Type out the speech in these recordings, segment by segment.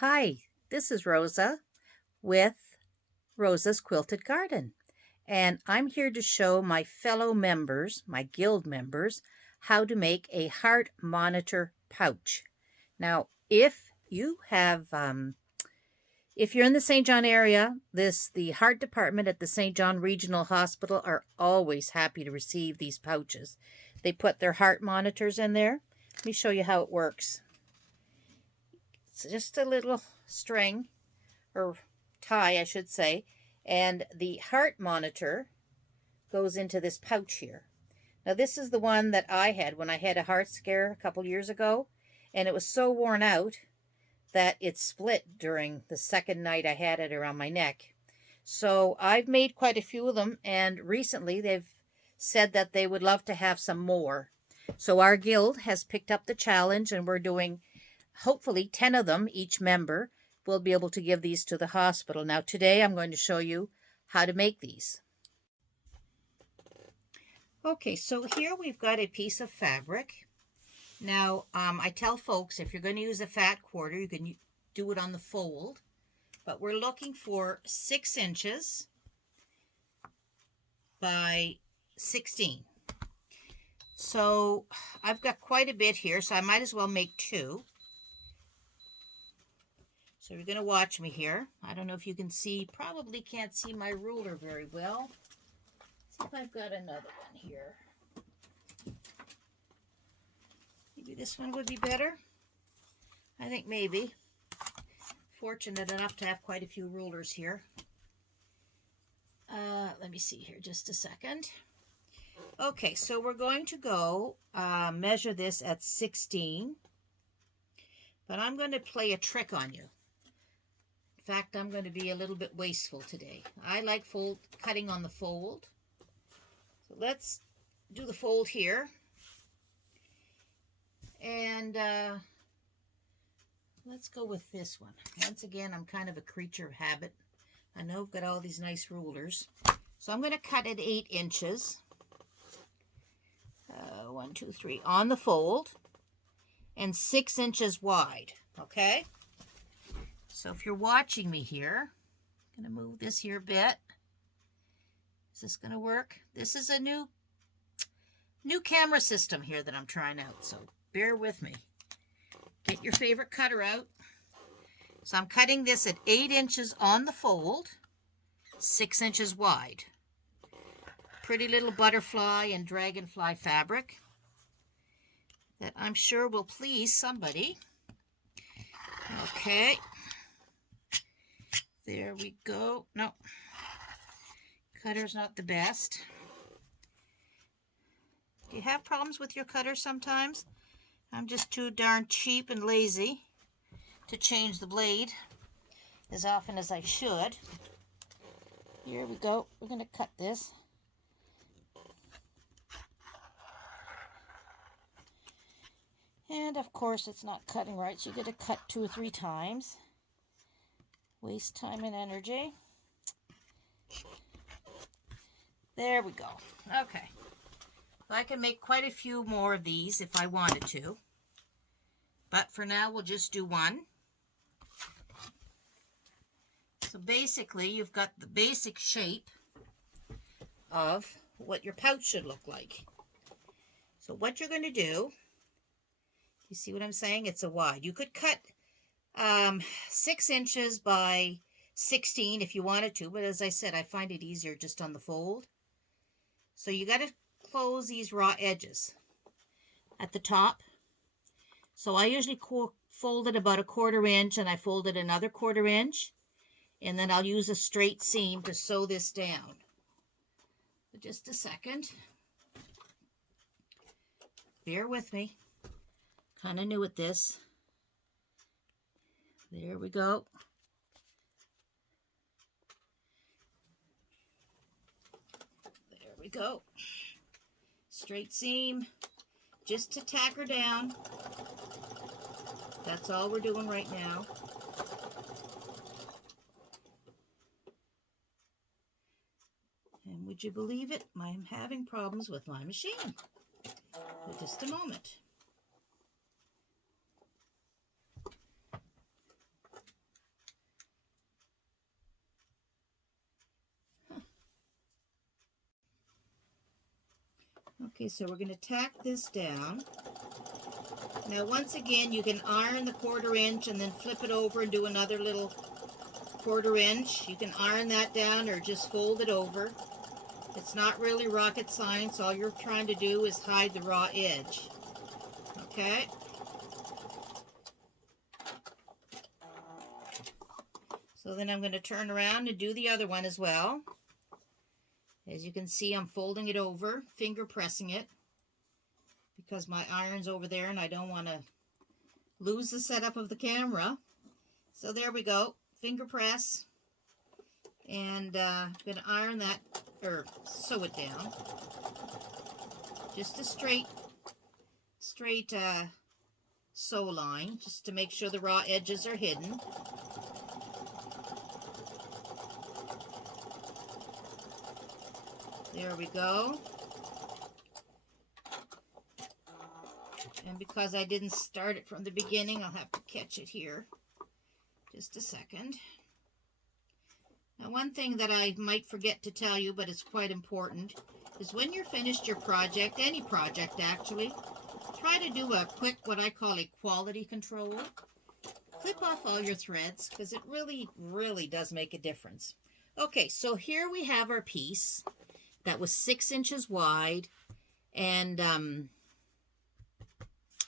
Hi, this is Rosa with Rosa's Quilted Garden, and I'm here to show my fellow members, my guild members, how to make a heart monitor pouch. Now, if you're in the St. John area, the heart department at the St. John Regional Hospital are always happy to receive these pouches. They put their heart monitors in there. Let me show you how it works. It's just a little string or tie, I should say, and the heart monitor goes into this pouch here. Now, this is the one that I had when I had a heart scare a couple years ago, and it was so worn out that it split during the second night I had it around my neck. So I've made quite a few of them, and recently they've said that they would love to have some more. So our guild has picked up the challenge, and we're doing hopefully 10 of them. Each member will be able to give these to the hospital. Now today I'm going to show you how to make these. Okay, so here we've got a piece of fabric. Now I tell folks if you're going to use a fat quarter, you can do it on the fold, but we're looking for 6 inches by 16. So I've got quite a bit here, so I might as well make 2. So you're going to watch me here. I don't know if you can see, probably can't see my ruler very well. See if I've got another one here. Maybe this one would be better. I think maybe. Fortunate enough to have quite a few rulers here. Let me see here just a second. Okay, so we're going to go measure this at 16. But I'm going to play a trick on you. In fact, I'm going to be a little bit wasteful today. I like cutting on the fold. So let's do the fold here. And let's go with this one. Once again, I'm kind of a creature of habit. I know I've got all these nice rulers. So I'm going to cut at 8 inches. 1, 2, 3 on the fold. And 6 inches wide. Okay? So if you're watching me here, I'm going to move this here a bit. Is this going to work? This is a new camera system here that I'm trying out, so bear with me. Get your favorite cutter out. So I'm cutting this at 8 inches on the fold, 6 inches wide. Pretty little butterfly and dragonfly fabric that I'm sure will please somebody. Okay. There we go. No, cutter's not the best. Do you have problems with your cutter sometimes? I'm just too darn cheap and lazy to change the blade as often as I should. Here we go. We're going to cut this. And of course it's not cutting right, so you got to cut 2 or 3 times. Waste time and energy. There we go. Okay. I can make quite a few more of these if I wanted to. But for now, we'll just do one. So basically, you've got the basic shape of what your pouch should look like. So what you're going to do, you see what I'm saying? It's a wide. You could cut 6 inches by 16 if you wanted to, but as I said, I find it easier just on the fold. So you got to close these raw edges at the top. So I usually fold it about 1/4 inch, and I fold it another 1/4 inch, and then I'll use a straight seam to sew this down. So just a second. Bear with me. Kind of new at this. There we go. There we go. Straight seam, just to tack her down. That's all we're doing right now. And would you believe it? I'm having problems with my machine. For just a moment. Okay, so we're going to tack this down. Now, once again, you can iron the 1/4 inch and then flip it over and do another little 1/4 inch. You can iron that down or just fold it over. It's not really rocket science. All you're trying to do is hide the raw edge. Okay? So then I'm going to turn around and do the other one as well. As you can see, I'm folding it over, finger pressing it, because my iron's over there and I don't want to lose the setup of the camera. So there we go, finger press, and I'm going to iron that, or sew it down. Just a straight sew line, just to make sure the raw edges are hidden. There we go. And because I didn't start it from the beginning, I'll have to catch it here. Just a second. Now, one thing that I might forget to tell you, but it's quite important, is when you're finished your project, any project actually, try to do a quick, what I call a quality control. Clip off all your threads, because it really, really does make a difference. Okay, so here we have our piece that was 6 inches wide and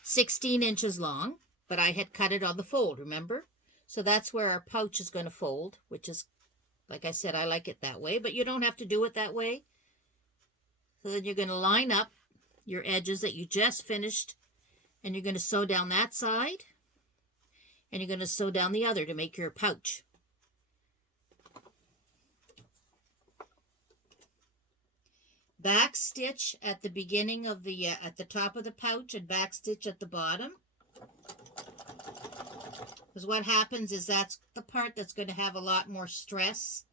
16 inches long, but I had cut it on the fold, remember? So that's where our pouch is going to fold, which is, like I said, I like it that way, but you don't have to do it that way. So then you're going to line up your edges that you just finished, and you're going to sew down that side, and you're going to sew down the other to make your pouch. Back stitch at the beginning of the, at the top of the pouch, and back stitch at the bottom. Because what happens is that's the part that's going to have a lot more stress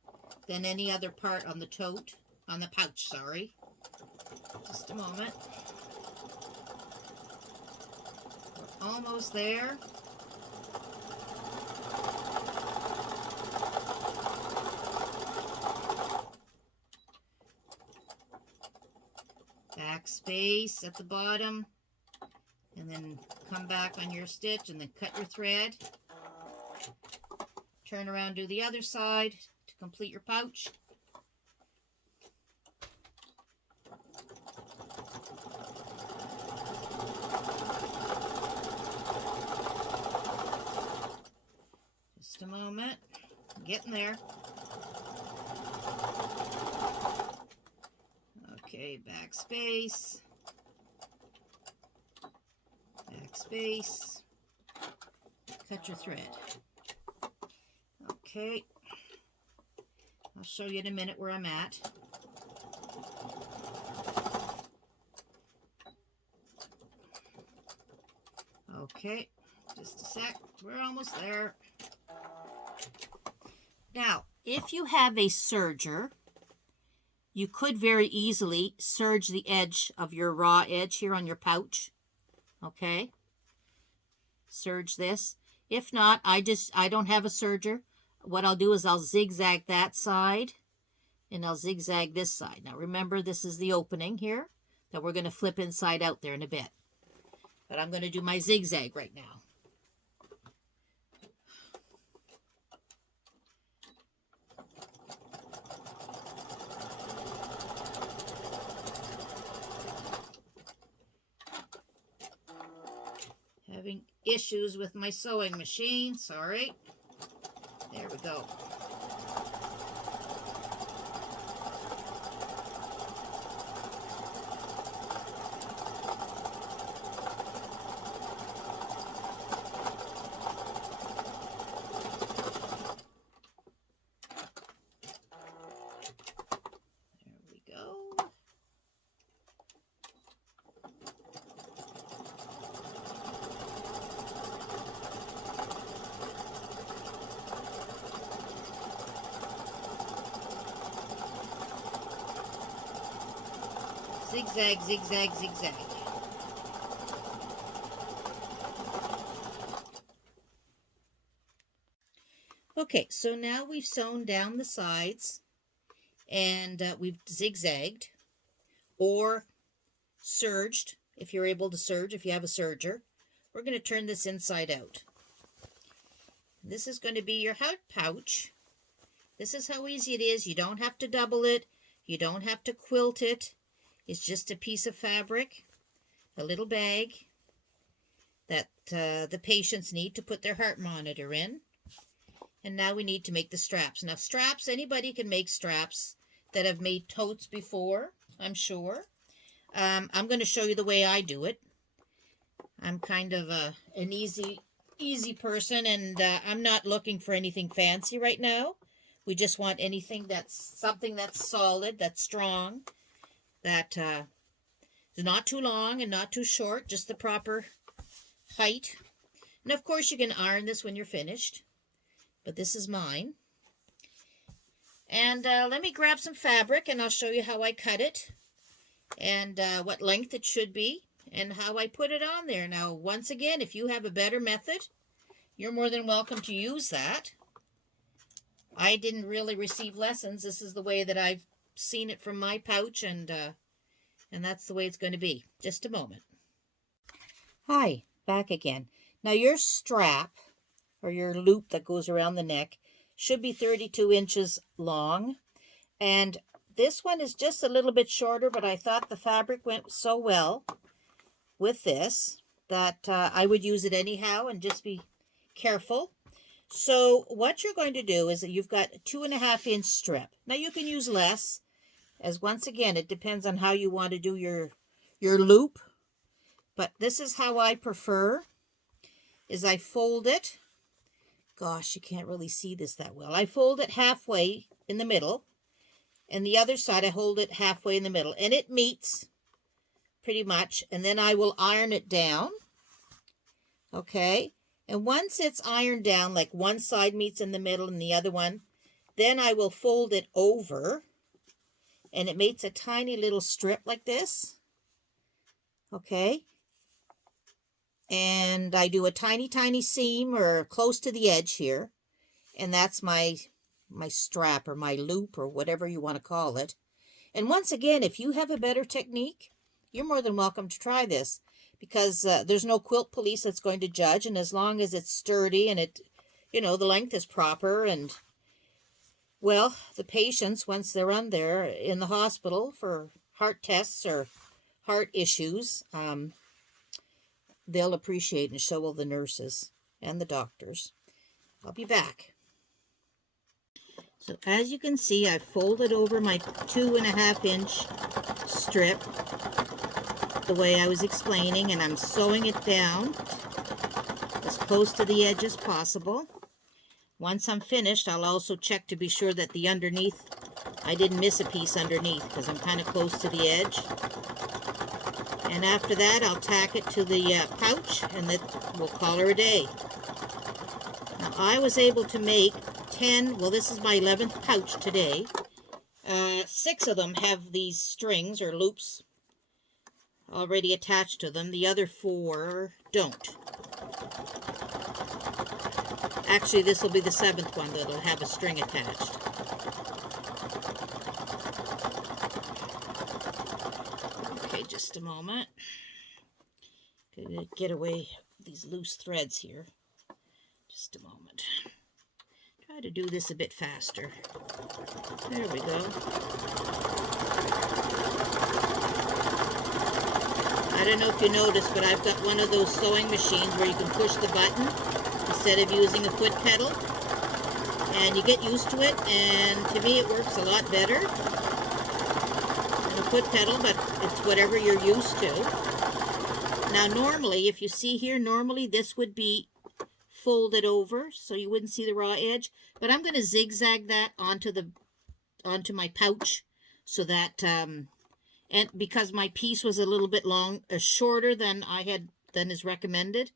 than any other part on the tote, on the pouch, sorry. Just a moment. We're almost there. Backspace at the bottom, and then come back on your stitch and then cut your thread. Turn around, do the other side to complete your pouch. Just a moment, I'm getting there. Okay, backspace, backspace, cut your thread. Okay, I'll show you in a minute where I'm at. Okay, just a sec, we're almost there. Now, if you have a serger, you could very easily serge the edge of your raw edge here on your pouch. Okay? Serge this. If not, I don't have a serger. What I'll do is I'll zigzag that side and I'll zigzag this side. Now remember, this is the opening here that we're going to flip inside out there in a bit. But I'm going to do my zigzag right now. Having issues with my sewing machine, sorry. There we go. There we go. Zigzag, zigzag, zigzag. Okay, so now we've sewn down the sides and we've zigzagged, or serged, if you're able to serge, if you have a serger. We're going to turn this inside out. This is going to be your heart pouch. This is how easy it is. You don't have to double it. You don't have to quilt it. It's just a piece of fabric, a little bag that the patients need to put their heart monitor in. And now we need to make the straps. Now straps, anybody can make straps that have made totes before, I'm sure. I'm going to show you the way I do it. I'm kind of an easy person, and I'm not looking for anything fancy right now. We just want something that's solid, that's strong, that is not too long and not too short, just the proper height. And of course you can iron this when you're finished, but this is mine. And let me grab some fabric and I'll show you how I cut it and what length it should be and how I put it on there. Now, once again, if you have a better method, you're more than welcome to use that. I didn't really receive lessons. This is the way that I've seen it from my pouch, and that's the way it's going to be. Just a moment. Hi, back again. Now your strap, or your loop that goes around the neck, should be 32 inches long. And this one is just a little bit shorter, but I thought the fabric went so well with this that I would use it anyhow and just be careful. So what you're going to do is that you've got a 2.5 inch strip. Now you can use less, as once again, it depends on how you want to do your loop. But this is how I prefer, is I fold it. Gosh, you can't really see this that well. I fold it halfway in the middle, and the other side I hold it halfway in the middle, and it meets pretty much, and then I will iron it down. Okay, and once it's ironed down, like one side meets in the middle and the other one, then I will fold it over, and it makes a tiny little strip like this. Okay, and I do a tiny seam or close to the edge here, and that's my strap or my loop or whatever you want to call it. And once again, if you have a better technique, you're more than welcome to try this, because there's no quilt police that's going to judge, and as long as it's sturdy and it, the length is proper, and well, the patients, once they're on there in the hospital for heart tests or heart issues, they'll appreciate, and so will the nurses and the doctors. I'll be back. So as you can see, I folded over my 2.5 inch strip the way I was explaining, and I'm sewing it down as close to the edge as possible. Once I'm finished, I'll also check to be sure that the underneath, I didn't miss a piece underneath, because I'm kind of close to the edge. And after that, I'll tack it to the pouch, and that we'll call her a day. Now, I was able to make 10, well, this is my 11th pouch today. 6 of them have these strings or loops already attached to them. The other 4 don't. Actually, this will be the 7th one that'll have a string attached. Okay, just a moment. Gonna get away these loose threads here. Just a moment. Try to do this a bit faster. There we go. I don't know if you noticed, but I've got one of those sewing machines where you can push the button instead of using a foot pedal. And you get used to it, and to me it works a lot better than a foot pedal, but it's whatever you're used to. Now normally, if you see here, normally this would be folded over so you wouldn't see the raw edge, but I'm going to zigzag that onto my pouch so that and because my piece was a little bit shorter than is recommended,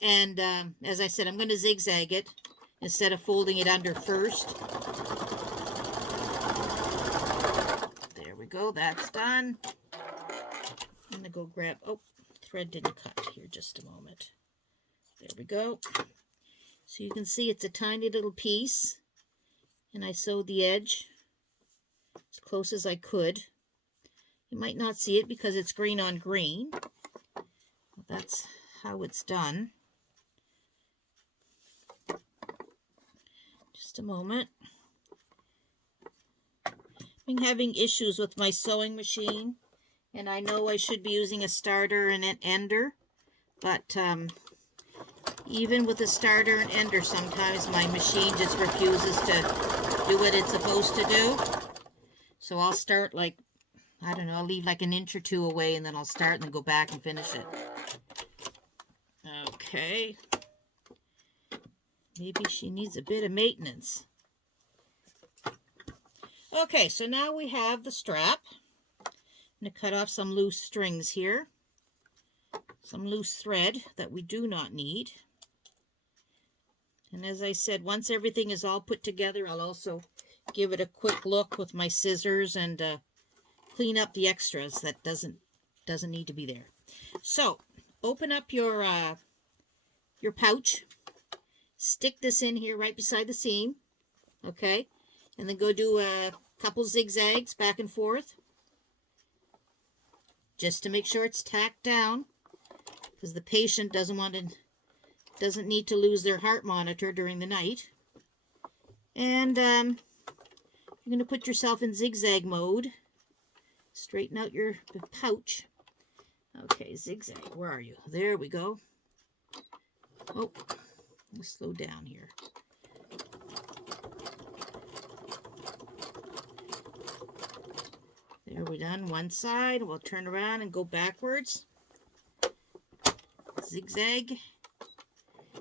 and as I said, I'm going to zigzag it instead of folding it under first. There we go, that's done. I'm going to go grab, oh, thread didn't cut here, just a moment. There we go. So you can see it's a tiny little piece, and I sewed the edge as close as I could. You might not see it because it's green on green. That's how it's done. Just a moment. I'm having issues with my sewing machine, and I know I should be using a starter and an ender, but even with a starter and ender, sometimes my machine just refuses to do what it's supposed to do. So I'll start like, I don't know, I'll leave like an inch or two away, and then I'll start and then go back and finish it. Okay. Maybe she needs a bit of maintenance. Okay, so now we have the strap. I'm going to cut off some loose strings here. Some loose thread that we do not need. And as I said, once everything is all put together, I'll also give it a quick look with my scissors and clean up the extras that doesn't need to be there. So, open up your pouch. Stick this in here right beside the seam. Okay? And then go do a couple zigzags back and forth. Just to make sure it's tacked down. Because the patient doesn't need to lose their heart monitor during the night. And you're going to put yourself in zigzag mode. Straighten out your pouch. Okay, zigzag. Where are you? There we go. Oh, let's slow down here. There, we're done one side. We'll turn around and go backwards. Zigzag.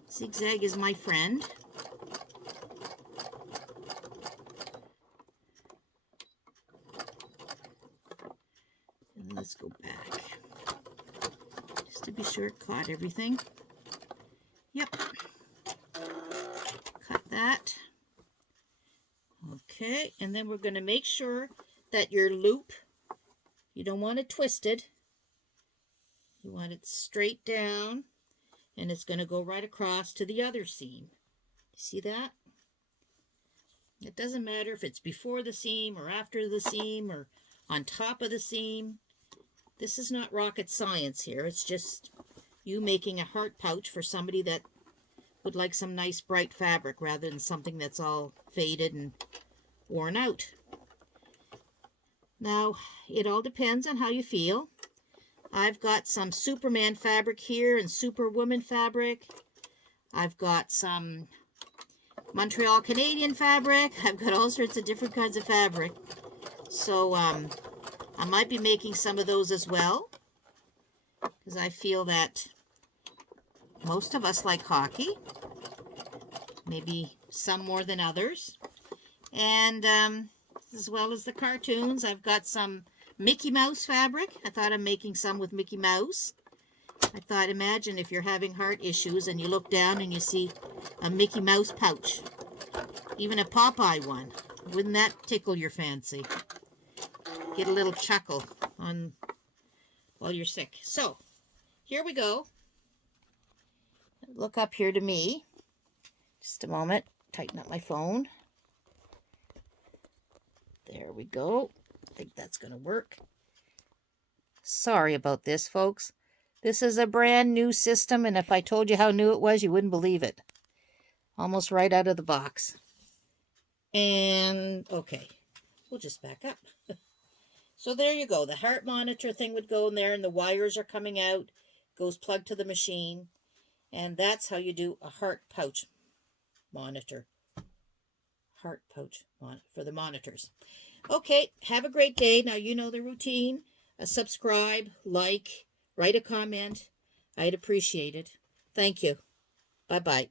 Zigzag is my friend. And let's go back. Just to be sure it caught everything. Yep. Cut that. Okay, and then we're going to make sure that your loop, you don't want it twisted. You want it straight down, and it's going to go right across to the other seam. See that? It doesn't matter if it's before the seam or after the seam or on top of the seam. This is not rocket science here. It's just you making a heart pouch for somebody that would like some nice bright fabric rather than something that's all faded and worn out. Now, it all depends on how you feel. I've got some Superman fabric here and Superwoman fabric. I've got some Montreal Canadian fabric. I've got all sorts of different kinds of fabric. So, I might be making some of those as well. Because I feel that most of us like hockey. Maybe some more than others. And as well as the cartoons, I've got some Mickey Mouse fabric. I thought I'm making some with Mickey Mouse. I thought, imagine if you're having heart issues and you look down and you see a Mickey Mouse pouch. Even a Popeye one. Wouldn't that tickle your fancy? Get a little chuckle on while you're sick. So, here we go. Look up here to me. Just a moment. Tighten up my phone. There we go. I think that's going to work. Sorry about this, folks. This is a brand new system, and if I told you how new it was, you wouldn't believe it. Almost right out of the box. And, okay, we'll just back up. So there you go. The heart monitor thing would go in there, and the wires are coming out. Goes plugged to the machine. And that's how you do a heart pouch monitor. Heart pouch for the monitors. Okay, have a great day. Now you know the routine. Subscribe, like, write a comment. I'd appreciate it. Thank you. Bye-bye.